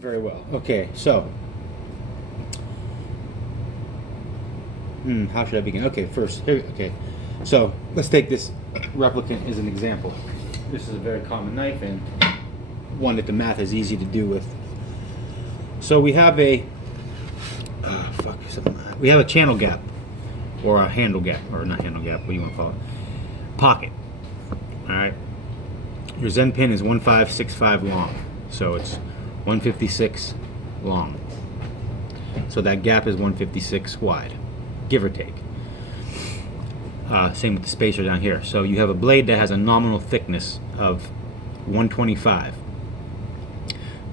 very well. Okay, so how should I begin? Okay, first, here, okay, so let's take this replicant as an example. This is a very common knife and one that the math is easy to do with. So we have a we have a channel gap, or a handle gap, or not handle gap, what do you want to call it? Pocket. All right. Your Zen pin is 1565 long, so it's 156 long. So that gap is 156 wide, give or take. Same with the spacer down here. So you have a blade that has a nominal thickness of 125.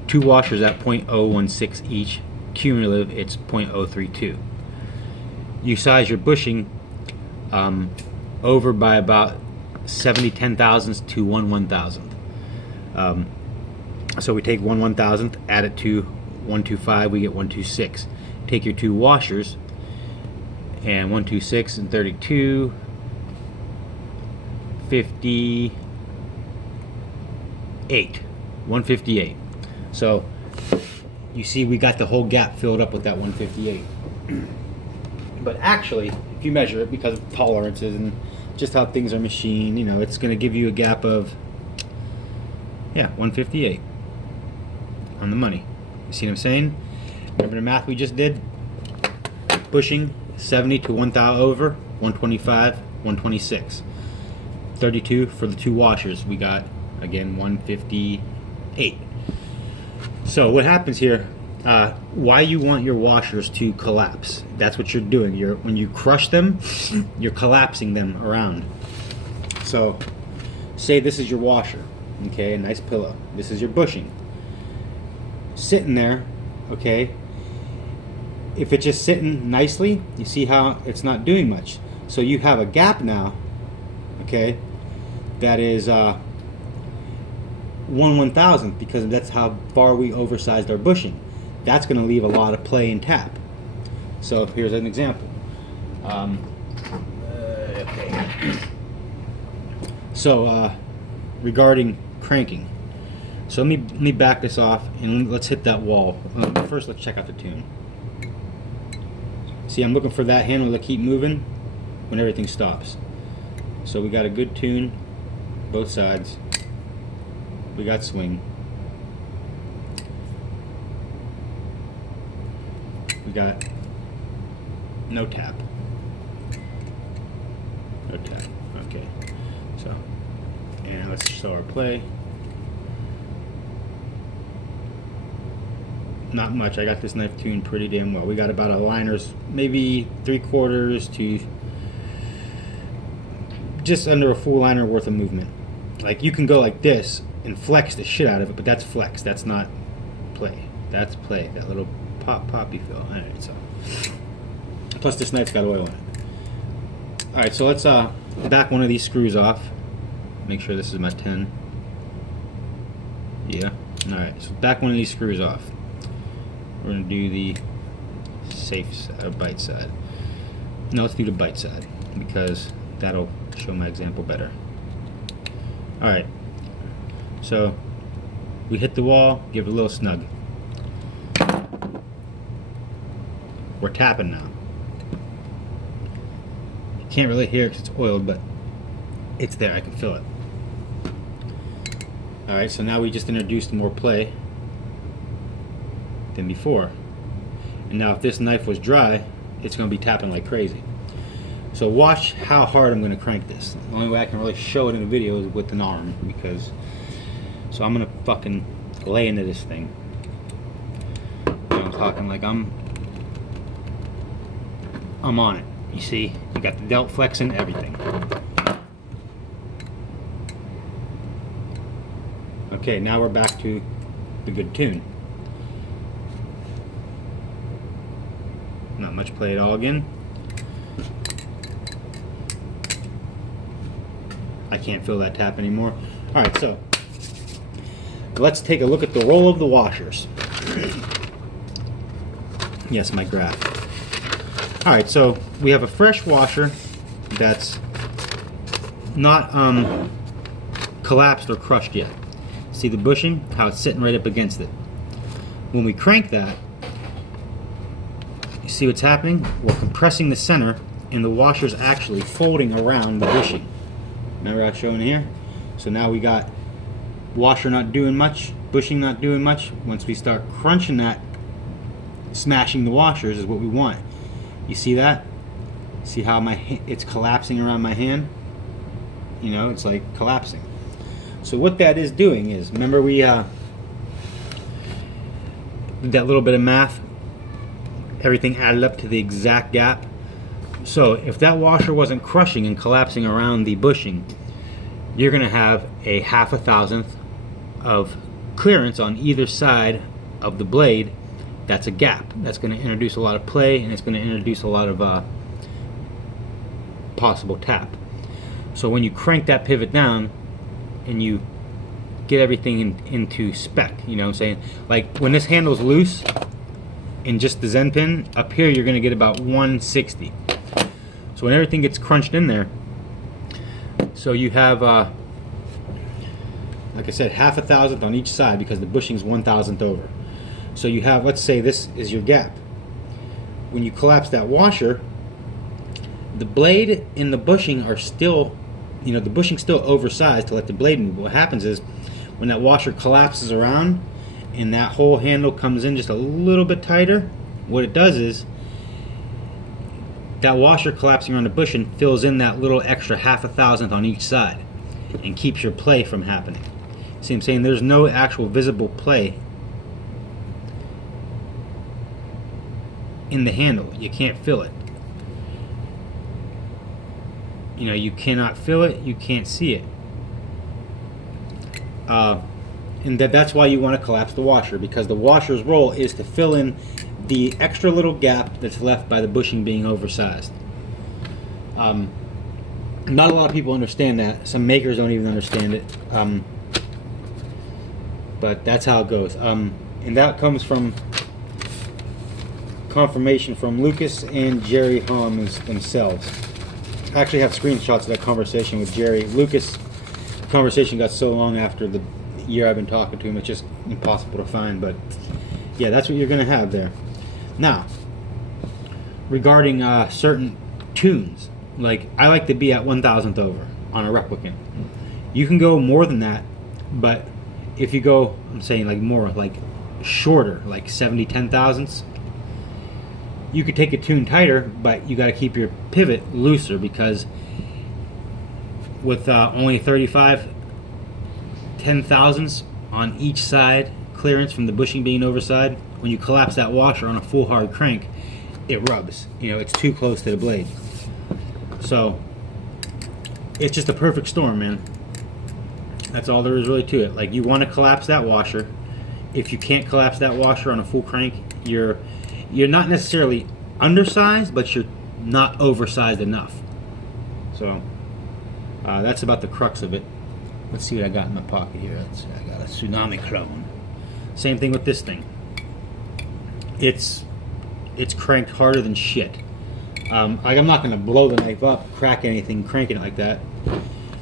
Two washers at 0.016 each. Cumulative, it's 0.032. You size your bushing over by about 70 10,000ths to 1 1,000th. So we take 1 1,000th, add it to 125, we get 126. Take your two washers, and 126 and 32, 58, 158. So you see we got the whole gap filled up with that 158. But actually, if you measure it, because of tolerances and just how things are machined, you know, it's going to give you a gap of, yeah, 158 on the money. You see what I'm saying? Remember the math we just did? Bushing 70 to 1,000 over, 125, 126. 32 for the two washers. We got, again, 158. So what happens here, why you want your washers to collapse, that's what you're doing. When you crush them, you're collapsing them around. So say this is your washer, okay, a nice pillow. This is your bushing. Sitting there, okay, if it's just sitting nicely, you see how it's not doing much. So you have a gap now, okay, that is 1 1,000th, because that's how far we oversized our bushing. That's going to leave a lot of play and tap. So here's an example. Okay. So regarding cranking, so let me back this off and let's hit that wall. First, let's check out the tune. See, I'm looking for that handle to keep moving when everything stops. So we got a good tune, both sides. We got swing. We got no tap. No tap. Okay. So, and let's show our play. Not much. I got this knife tuned pretty damn well. We got about a liner's, maybe 3/4 to just under a full liner worth of movement. Like, you can go like this and flex the shit out of it, but that's flex. That's not play. That's play. That little poppy feel. All right. So, plus this knife's got oil in it. All right. So let's back one of these screws off. Make sure this is my 10. Yeah. All right. So back one of these screws off. We're gonna do the safe side, bite side. No, let's do the bite side because that'll show my example better. All right. So we hit the wall, give it a little snug. We're tapping now. You can't really hear it because it's oiled, but it's there. I can feel it. All right. So now we just introduced more play than before. And now if this knife was dry, it's going to be tapping like crazy. So watch how hard I'm going to crank this. The only way I can really show it in a video is with an arm, because so I'm going to fucking lay into this thing. I'm talking like I'm on it. You see, you got the delt flexing, everything. Okay, now we're back to the good tune. Not much play at all again. I can't feel that tap anymore. Alright, so let's take a look at the roll of the washers. Yes, my graph. Alright, so we have a fresh washer that's not collapsed or crushed yet. See the bushing? How it's sitting right up against it. When we crank that, you see what's happening? We're compressing the center, and the washer's actually folding around the bushing. Remember I was showing here? So now we got washer not doing much, bushing not doing much. Once we start crunching that, smashing the washers is what we want. You see that? See how it's collapsing around my hand? You know, it's like collapsing. So what that is doing is, remember we did that little bit of math? Everything added up to the exact gap. So if that washer wasn't crushing and collapsing around the bushing, you're going to have a 1/2 thousandth of clearance on either side of the blade. That's a gap. That's going to introduce a lot of play, and it's going to introduce a lot of possible tap. So when you crank that pivot down and you get everything into spec, you know what I'm saying? Like when this handle's loose in just the Zen pin, up here you're going to get about 160. So when everything gets crunched in there, so you have, like I said, 1/2 thousandth on each side because the bushing's 1/1000th over. So you have, let's say this is your gap. When you collapse that washer, the blade and the bushing are still, you know, the bushing's still oversized to let the blade move. What happens is when that washer collapses around and that whole handle comes in just a little bit tighter, what it does is that washer collapsing around the bushing fills in that little extra 1/2 thousandth on each side and keeps your play from happening. See what I'm saying? There's no actual visible play in the handle. You can't feel it. You know, you cannot feel it, you can't see it. And that's why you want to collapse the washer, because the washer's role is to fill in the extra little gap that's left by the bushing being oversized. Not a lot of people understand that. Some makers don't even understand it. But that's how it goes. And that comes from confirmation from Lucas and Jerry Hom themselves. I actually have screenshots of that conversation with Jerry. Lucas, the conversation got so long after the year I've been talking to him, it's just impossible to find. But yeah, that's what you're going to have there. Now, regarding certain tunes, like I like to be at 1/1000th over on a replicant. You can go more than that, but if you go, I'm saying like more, like shorter, like 70/10,000ths, you could take a tune tighter, but you got to keep your pivot looser, because with only 35/10,000ths on each side clearance from the bushing being overside, when you collapse that washer on a full hard crank, it rubs. You know, it's too close to the blade. So it's just a perfect storm, man. That's all there is really to it. Like, you want to collapse that washer. If you can't collapse that washer on a full crank, you're not necessarily undersized, but you're not oversized enough. So that's about the crux of it. Let's see what I got in my pocket here. I got a Tsunami clone. Same thing with this thing. It's cranked harder than shit. Like, I'm not going to blow the knife up, crack anything, cranking it like that.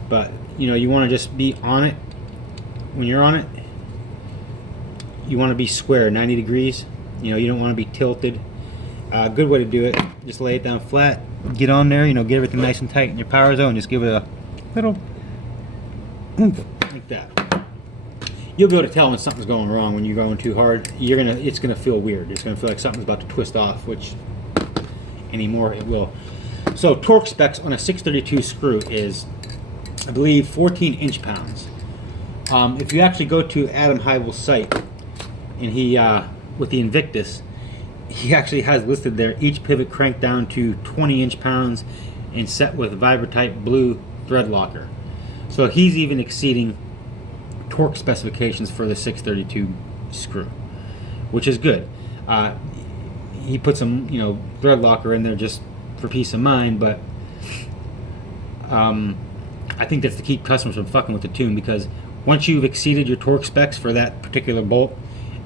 But you know, you want to just be on it. When you're on it, you want to be square, 90 degrees. You know, you don't want to be tilted. Good way to do it, just lay it down flat, get on there, you know, get everything nice and tight in your power zone, just give it a little oomph, like that. You'll be able to tell when something's going wrong when you're going too hard. It's gonna feel weird. It's gonna feel like something's about to twist off, which anymore it will. So torque specs on a 632 screw is, I believe, 14 inch-pounds. If you actually go to Adam Heibel's site, and he with the Invictus, he actually has listed there each pivot cranked down to 20 inch-pounds and set with Vibra-Type blue thread locker. So he's even exceeding torque specifications for the 632 screw, which is good. He put some, you know, thread locker in there just for peace of mind, but I think that's to keep customers from fucking with the tune, because once you've exceeded your torque specs for that particular bolt,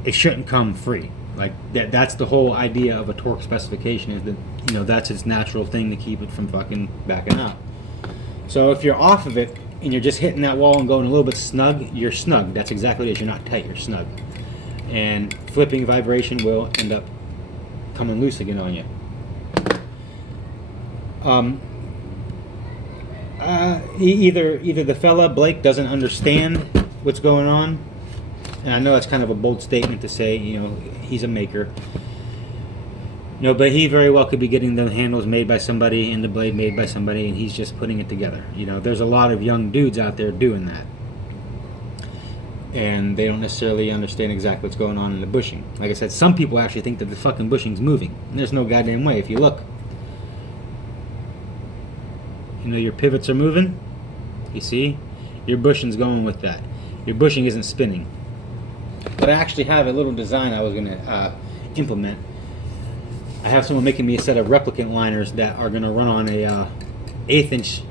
it shouldn't come free. Like that's the whole idea of a torque specification, is that, you know, that's its natural thing to keep it from fucking backing out. So if you're off of it and you're just hitting that wall and going a little bit snug, you're snug. That's exactly what it is. You're not tight, you're snug. and flipping vibration will end up coming loose again on you. Either the fella Blake doesn't understand what's going on, and I know that's kind of a bold statement to say, you know, he's a maker, you know, but he very well could be getting the handles made by somebody and the blade made by somebody, and he's just putting it together. You know, there's a lot of young dudes out there doing that, and they don't necessarily understand exactly what's going on in the bushing. Like I said, some people actually think that the fucking bushing's moving, and there's no goddamn way. If you look, you know, your pivots are moving. You see, your bushing's going with that. Your bushing isn't spinning. But I actually have a little design I was going to implement. I have someone making me a set of replicant liners that are going to run on a 1/8 inch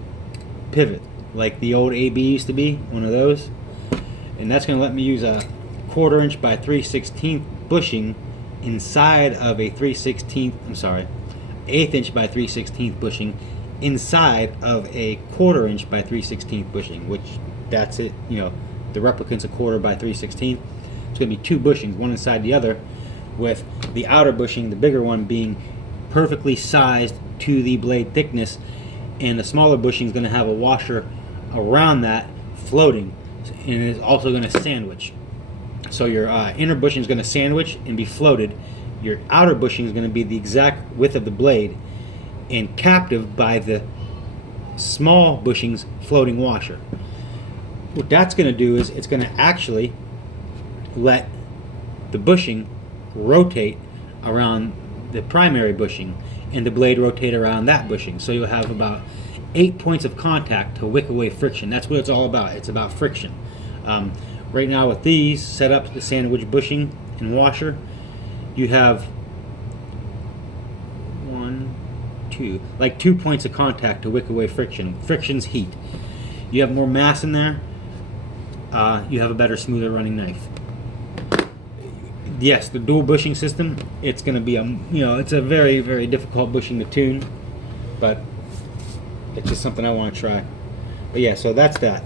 pivot, like the old AB used to be, one of those. And that's going to let me use a 1/4 inch by 3/16 bushing inside of a 1/8 inch by 3/16 bushing inside of a 1/4 inch by 3/16 bushing, which that's it. You know, the replicant's a 1/4 by 3/16. It's going to be 2 bushings, one inside the other, with the outer bushing, the bigger one, being perfectly sized to the blade thickness, and the smaller bushing is going to have a washer around that floating, and it's also going to sandwich. So your inner bushing is going to sandwich and be floated. Your outer bushing is going to be the exact width of the blade and captive by the small bushing's floating washer. What that's going to do is it's going to actually let the bushing rotate around the primary bushing and the blade rotate around that bushing. So you'll have about 8 points of contact to wick away friction. That's what it's all about. It's about friction. Right now with these set up, the sandwich bushing and washer, you have 2 points of contact to wick away friction. Friction's heat. You have more mass in there, you have a better, smoother running knife. Yes, the dual bushing system, it's going to be it's a very, very difficult bushing to tune, but it's just something I want to try. But yeah, so that's that.